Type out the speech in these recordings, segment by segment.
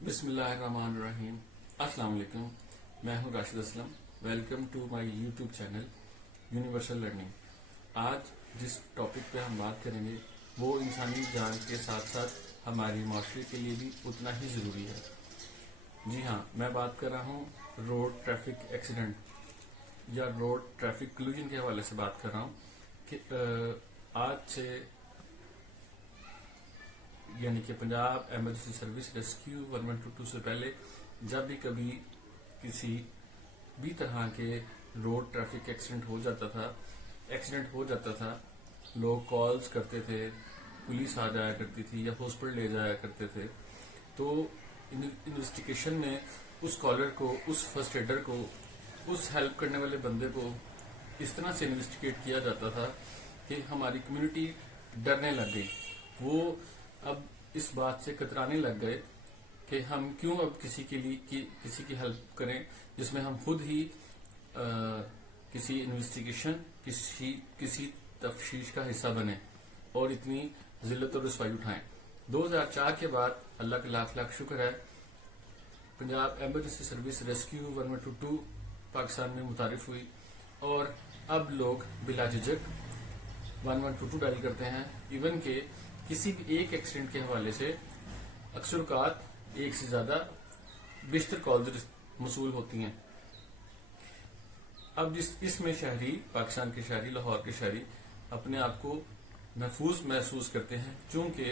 बिस्मिल्लाहिर्रहमानिर्रहीम। अस्सलाम वालेकुम। मैं हूं Rashid Aslam. Welcome to my YouTube channel universal learning. आज जिस टॉपिक पे हम बात करेंगे वो इंसानी जान के साथ साथ हमारी माशरे के लिए भी उतना ही ज़रूरी है। जी हाँ, मैं बात कर रहा हूँ रोड ट्रैफिक एक्सीडेंट या रोड ट्रैफिक कोलिजन के हवाले से बात कर रहा हूँ कि आज से यानी कि पंजाब एमरजेंसी सर्विस रेस्क्यू 1122 से पहले जब भी कभी किसी भी तरह के रोड ट्रैफिक एक्सीडेंट हो जाता था, लोग कॉल्स करते थे, पुलिस आ जाया करती थी या हॉस्पिटल ले जाया करते थे। तो इन्वेस्टिगेशन में उस कॉलर को, उस फर्स्ट एडर को, उस हेल्प करने वाले बंदे को इस तरह से इन्वेस्टिगेट किया जाता था कि हमारी कम्युनिटी डरने लग गई। वो अब इस बात से कतराने लग गए कि हम क्यों अब किसी की हेल्प करें जिसमें हम खुद ही किसी इन्वेस्टिगेशन, किसी तफ्तीश का हिस्सा बने और इतनी जिल्लत और रसवाई उठाएं। 2004 के बाद अल्लाह का लाख लाख शुक्र है, Punjab emergency service rescue 1122 Pakistan में मुतारिफ हुई और अब लोग बिला झिझक 1122 डायल करते हैं। इवन के किसी भी एक एक्सीडेंट के हवाले से अक्सर औकात एक से ज्यादा बेशतर कॉल्स मसूल होती हैं। अब इसमें शहरी, पाकिस्तान के शहरी, लाहौर के शहरी अपने आप को महफूज महसूस करते हैं क्योंकि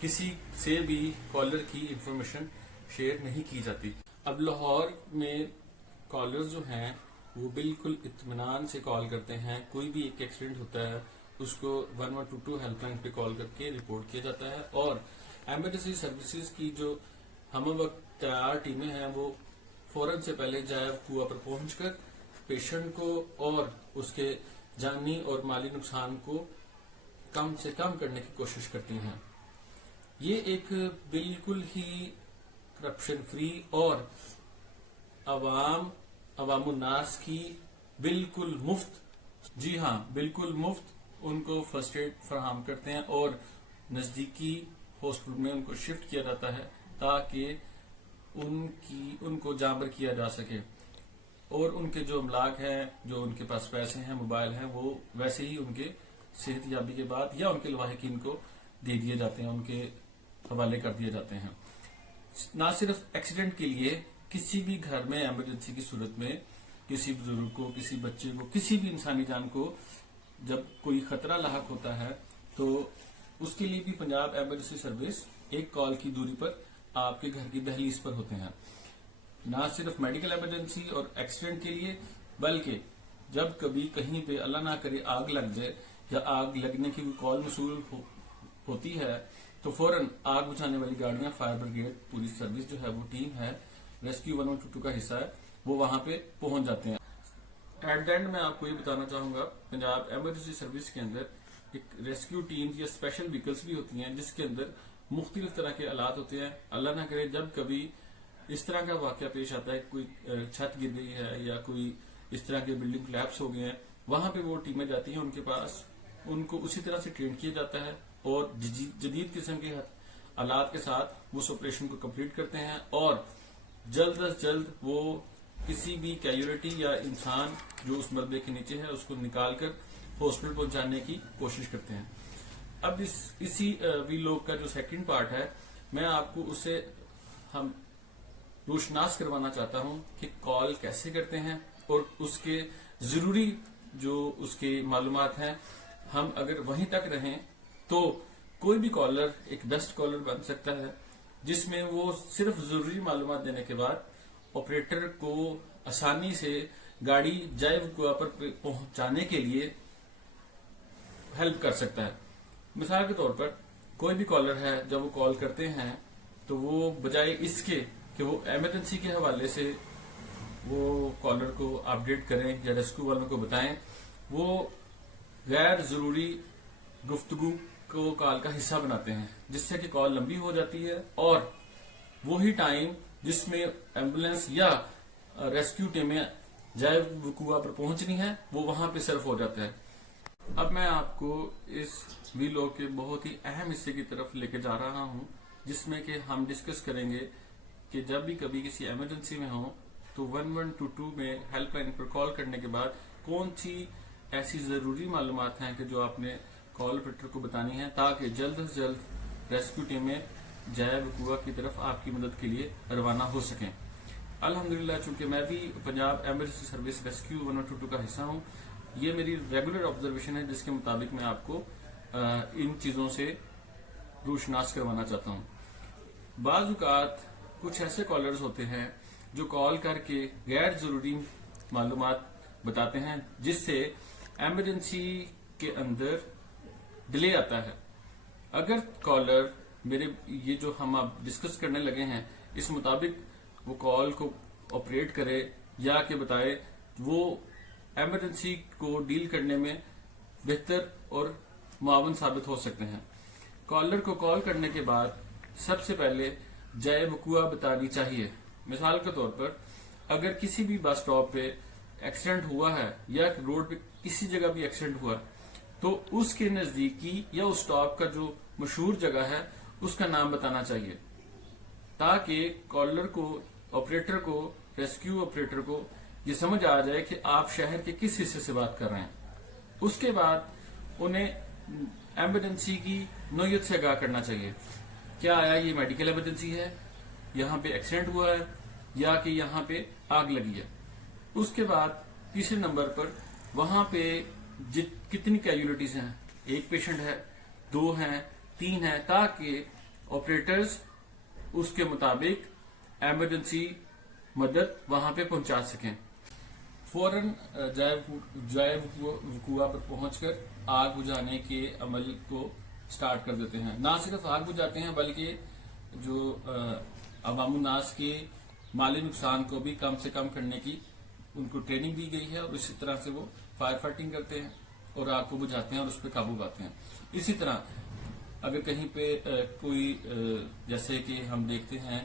किसी से भी कॉलर की इंफॉर्मेशन शेयर नहीं की जाती। अब लाहौर में कॉलर जो हैं वो बिल्कुल इत्मीनान से कॉल करते हैं। कोई भी एक एक्सीडेंट होता है उसको 1122 हेल्पलाइन पे कॉल करके रिपोर्ट किया जाता है और एमरजेंसी सर्विसेज की जो हम वक्त तैयार टीमें हैं वो फौरन से पहले जायब कुआ पर पहुंचकर पेशेंट को और उसके जानी और माली नुकसान को कम से कम करने की कोशिश करती हैं। ये एक बिल्कुल ही करप्शन फ्री और अवामुन्नास की बिल्कुल मुफ्त, जी हाँ बिल्कुल मुफ्त उनको फर्स्ट एड फराहम करते हैं और नजदीकी हॉस्पिटल में उनको शिफ्ट किया जाता है ताकि उनको जांबर किया जा सके और उनके जो अमलाक हैं, जो उनके पास पैसे हैं, मोबाइल हैं, वो वैसे ही उनके सेहत याबी के बाद या उनके लवाहिकीन को दे दिए जाते हैं, उनके हवाले कर दिए जाते हैं। ना सिर्फ एक्सीडेंट के लिए, किसी भी घर में इमरजेंसी की सूरत में किसी बुजुर्ग को, किसी बच्चे को, किसी भी इंसानी जान को जब कोई खतरा लाहक होता है तो उसके लिए भी पंजाब एमरजेंसी सर्विस एक कॉल की दूरी पर आपके घर की दहलीज पर होते हैं। ना सिर्फ मेडिकल इमरजेंसी और एक्सीडेंट के लिए, बल्कि जब कभी कहीं पे अल्लाह ना करे आग लग जाए या आग लगने की कॉल मसूल होती है तो फौरन आग बुझाने वाली गाड़ियां, फायर ब्रिगेड, पुलिस सर्विस जो है वो टीम है, रेस्क्यू 1122 का हिस्सा है, वो वहां पे पहुंच जाते हैं। एट द एंड मैं आपको ये बताना चाहूंगा, पंजाब एमरजेंसी सर्विस के अंदर एक रेस्क्यू टीम या स्पेशल व्हीकल्स भी होती हैं जिसके अंदर मुख्तलिफ तरह के आलात होते हैं। अल्लाह ना करे जब कभी इस तरह का वाकया पेश आता है, कोई छत गिर गई है या कोई इस तरह के बिल्डिंग कोलैप्स हो गए हैं, वहां पे वो टीमें जाती हैं, उनके पास उनको उसी तरह से ट्रेन किया जाता है और जदीद किस्म के आलात के साथ वो उस ऑपरेशन को कंप्लीट करते हैं और जल्द अज जल्द वो किसी भी कैजुअलिटी या इंसान जो उस मलबे के नीचे है उसको निकालकर हॉस्पिटल पहुंचाने की कोशिश करते हैं। अब इसी वीलॉग का जो सेकंड पार्ट है, मैं आपको उसे हम रोशनास करवाना चाहता हूं कि कॉल कैसे करते हैं और उसके जरूरी जो उसके मालूमात हैं, हम अगर वहीं तक रहें तो कोई भी कॉलर एक बेस्ट कॉलर बन सकता है जिसमें वो सिर्फ जरूरी मालूमात देने के बाद ऑपरेटर को आसानी से गाड़ी जायब कुआ पर पहुंचाने के लिए हेल्प कर सकता है। मिसाल के तौर पर कोई भी कॉलर है, जब वो कॉल करते हैं तो वो बजाय इसके कि वो इमरजेंसी के हवाले से वो कॉलर को अपडेट करें या रेस्क्यू वालों को बताएं, वो गैर जरूरी गुफ्तगू को कॉल का हिस्सा बनाते हैं जिससे कि कॉल लंबी हो जाती है और वही टाइम जिसमें एम्बुलेंस या रेस्क्यू टीमें जायब वकुआ पर पहुंचनी है वो वहां पे सर्व हो जाता है। अब मैं आपको इस वीलॉग के बहुत ही अहम हिस्से की तरफ लेके जा रहा हूं जिसमें कि हम डिस्कस करेंगे کہ جب بھی کبھی کسی ایمرجنسی میں ہو تو 1122 میں ہیلپ لائن پر کال کرنے کے بعد کون سی ایسی ضروری معلومات ہیں کہ جو آپ نے کال آپریٹر کو بتانی ہے تاکہ جلد از جلد ریسکیو ٹیمیں جائے وقوع کی طرف آپ کی مدد کے لیے روانہ ہو سکیں. الحمدللہ چونکہ میں بھی پنجاب ایمرجنسی سروس ریسکیو 1122 کا حصہ ہوں، یہ میری ریگولر آبزرویشن ہے جس کے مطابق میں آپ کو ان چیزوں سے روشناس کروانا چاہتا ہوں. بعض اوقات کچھ ایسے کالرز ہوتے ہیں جو کال کر کے غیر ضروری معلومات بتاتے ہیں جس سے ایمرجنسی کے اندر ڈیلے آتا ہے. اگر کالر میرے یہ جو ہم اب ڈسکس کرنے لگے ہیں اس مطابق وہ کال کو آپریٹ کرے یا کہ بتائے، وہ ایمرجنسی کو ڈیل کرنے میں بہتر اور معاون ثابت ہو سکتے ہیں. کالر کو کال کرنے کے بعد سب سے پہلے جائے وقوع بتانی چاہیے. مثال کے طور پر اگر کسی بھی بس اسٹاپ پہ ایکسیڈنٹ ہوا ہے یا روڈ پہ کسی جگہ بھی ایکسیڈنٹ ہوا تو اس کے نزدیکی یا اس اسٹاپ کا جو مشہور جگہ ہے اس کا نام بتانا چاہیے تاکہ کالر کو، آپریٹر کو، ریسکیو آپریٹر کو یہ سمجھ آ جائے کہ آپ شہر کے کس حصے سے بات کر رہے ہیں. اس کے بعد انہیں ایمرجنسی کی نوعیت سے آگاہ کرنا چاہیے. کیا آیا یہ میڈیکل ایمرجنسی ہے، یہاں پہ ایکسیڈنٹ ہوا ہے یا کہ یہاں پہ آگ لگی ہے. اس کے بعد تیسرے نمبر پر وہاں پہ کتنی کیجولیٹیز ہیں، ایک پیشنٹ ہے، 2 ہیں، 3 ہیں، تاکہ آپریٹرز اس کے مطابق ایمرجنسی مدد وہاں پہ پہنچا سکیں. فوراً جائے وقوع پر پہنچ کر آگ بجھانے کے عمل کو سٹارٹ کر دیتے ہیں. نہ صرف آگ بجھاتے ہیں بلکہ جو عوام الناس کے مالی نقصان کو بھی کم سے کم کرنے کی ان کو ٹریننگ دی گئی ہے اور اسی طرح سے وہ فائر فائٹنگ کرتے ہیں اور آگ کو بجھاتے ہیں اور اس پہ قابو پاتے ہیں. اسی طرح اگر کہیں پہ کوئی جیسے کہ ہم دیکھتے ہیں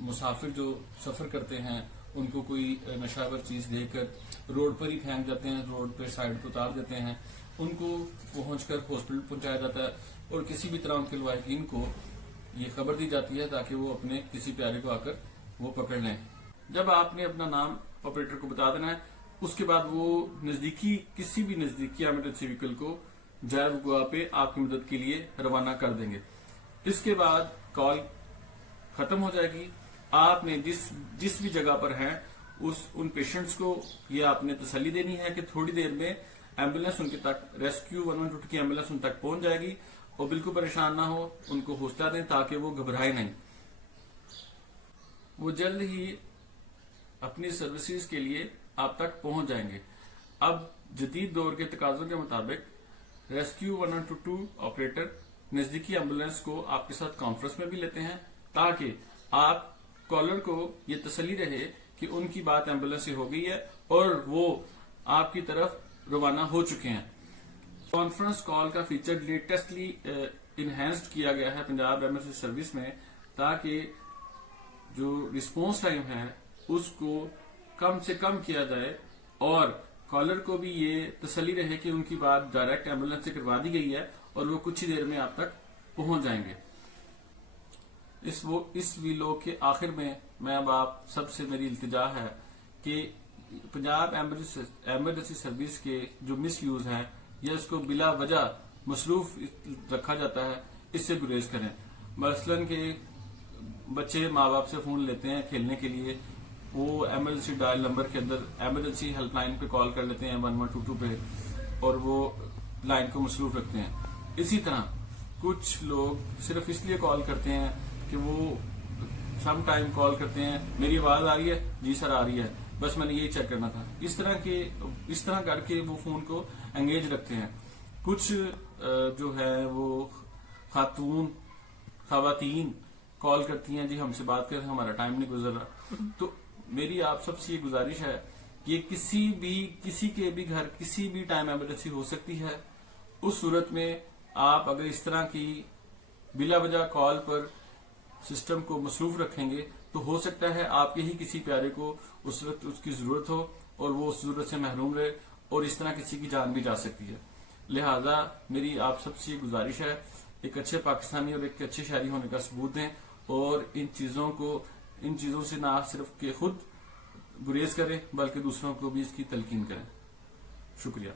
مسافر جو سفر کرتے ہیں ان کو کوئی نشاور چیز دے کر روڈ پر ہی پھینک جاتے ہیں، روڈ پہ سائڈ پہ اتار دیتے ہیں، ان کو پہنچ کر ہاسپٹل پہنچایا جاتا ہے اور کسی بھی طرح ان کے لواحقین کو یہ خبر دی جاتی ہے تاکہ وہ اپنے کسی پیارے کو آ کر وہ پکڑ لیں. جب آپ نے اپنا نام آپریٹر کو بتا دینا ہے اس کے بعد وہ کسی بھی نزدیکی ایمرجنسی وہیکل کو جائے وقوع پہ آپ کی مدد کے لیے روانہ کر دیں گے. اس کے بعد کال ختم ہو جائے گی. آپ نے جس بھی جگہ پر ہیں ان پیشنٹس کو یہ آپ نے تسلی دینی ہے کہ تھوڑی دیر میں ایمبولینس ان کے تک، ریسکیو 1122 کی ایمبولینس ان تک پہنچ جائے گی اور بالکل پریشان نہ ہو، ان کو حوصلہ دیں تاکہ وہ گھبرائے نہیں. وہ جلد ہی اپنی سروسز کے لیے آپ تک پہنچ جائیں گے. اب جدید دور کے تقاضوں کے مطابق ریسکیو 1122 آپریٹر نزدیکی ایمبولینس کو آپ کے ساتھ کانفرنس میں بھی لیتے ہیں تاکہ آپ کالر کو یہ تسلی رہے کہ ان کی بات ایمبولینس سے ہو گئی ہے اور وہ آپ کی طرف روانہ ہو چکے ہیں. کانفرنس کال کا فیچر لیٹسٹلی انہینسڈ کیا گیا ہے پنجاب ایمرجنسی سروس میں تاکہ جو رسپانس ٹائم ہے اس کو کم سے کم کیا جائے اور کالر کو بھی یہ تسلی رہے کہ ان کی بات ڈائریکٹ ایمبولینس سے کروا دی گئی ہے اور وہ کچھ ہی دیر میں آپ تک پہنچ جائیں گے. اس ویلوگ کے آخر میں اب آپ سب سے میری التجا ہے کہ پنجاب ایمرجنسی سروس کے جو مس یوز ہیں یا اس کو بلا وجہ مصروف رکھا جاتا ہے اس سے گریز کریں. مثلاً کہ بچے ماں باپ سے فون لیتے ہیں کھیلنے کے لیے، وہ ایمرجنسی ڈائل نمبر کے اندر ایمرجنسی ہیلپ لائن پہ کال کر لیتے ہیں 1122 پہ اور وہ لائن کو مصروف رکھتے ہیں. اسی طرح کچھ لوگ صرف اس لیے کال کرتے ہیں کہ وہ سم ٹائم کال کرتے ہیں، میری آواز آ رہی ہے، جی سر آ رہی ہے، بس میں نے یہی چیک کرنا تھا. اس طرح کر کے وہ فون کو انگیج رکھتے ہیں. کچھ جو ہے وہ خواتین کال کرتی ہیں، جی ہم سے بات کر ہمارا ٹائم نہیں گزر رہا. تو میری آپ سب سے یہ گزارش ہے کہ کسی کے بھی گھر کسی بھی ٹائم ایمرجنسی ہو سکتی ہے. اس صورت میں آپ اگر اس طرح کی بلا وجہ کال پر سسٹم کو مصروف رکھیں گے تو ہو سکتا ہے آپ کے ہی کسی پیارے کو اس وقت اس کی ضرورت ہو اور وہ اس ضرورت سے محروم رہے اور اس طرح کسی کی جان بھی جا سکتی ہے. لہذا میری آپ سب سے یہ گزارش ہے، ایک اچھے پاکستانی اور ایک اچھے شہری ہونے کا ثبوت دیں اور ان چیزوں سے نہ صرف کہ خود گریز کریں بلکہ دوسروں کو بھی اس کی تلقین کریں. شکریہ.